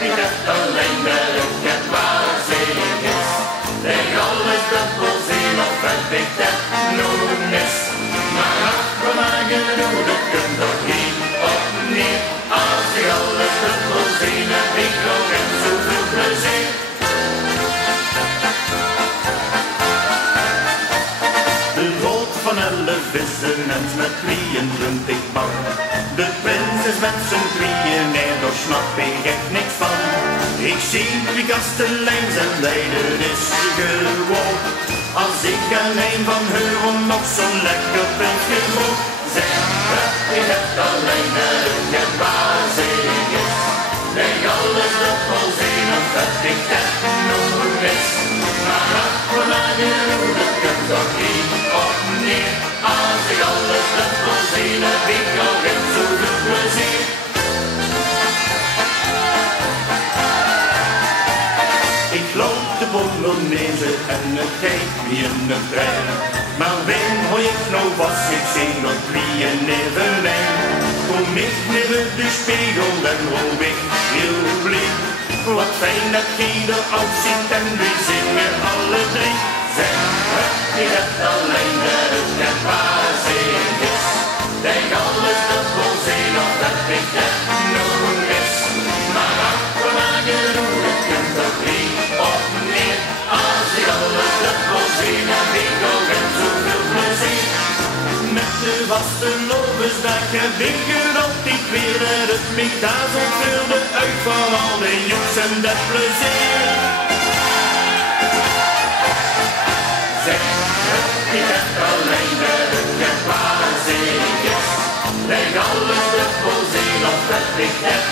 ik heb alleen het waanzinnig is. Leg alles dubbel zien of heb ik dat nog mis. Maar ach, we maken genoeg, dat kunt toch niet opnieuw. Als ik alles dubbel zien, heb ik nog en zoveel plezier. De boot van 11 vissen en met 23 man. De prins is met z'n tweeën, nee, daar snap ik echt niks van. Ik zie die kastelein zijn lijden is gewoon. Als ik alleen van Heuvel nog zo'n lekker pilsje rook. Zeg, je hebt alleen het waanzinnig is. Leg alles dubbel zien of heb ik dat nog mis. Maar ach, we maken genoeg, dat kunt toch niet opnieuw. Als ik alles dubbel zien, heb ik nog in zoveel plezier. Ik loop de Bolognese en het geeft me in de trein. Maar wem hoor ik nou was, ik zie nog drieën nevenlijn. Kom ik neer de spiegel en roep ik heel blij. Wat fijn dat je er ook ziet en we zingen alle drie. Zeg, je hebt alleen het waanzinnig is. Denk alles dubbel zien of dat ik dat nog mis. Maar ach, we maken genoeg, het kunt toch niet opnieuw. Als ik alles dubbel zie, heb ik nog en zoveel plezier. Met de vaste lobensdag heb ik het altijd weer dat het mij daar zo vulde uit van al de joeks en dat plezier. Zeg, ik heb alleen het waanzinnig is. Leg alles dubbel zien of dat ik dat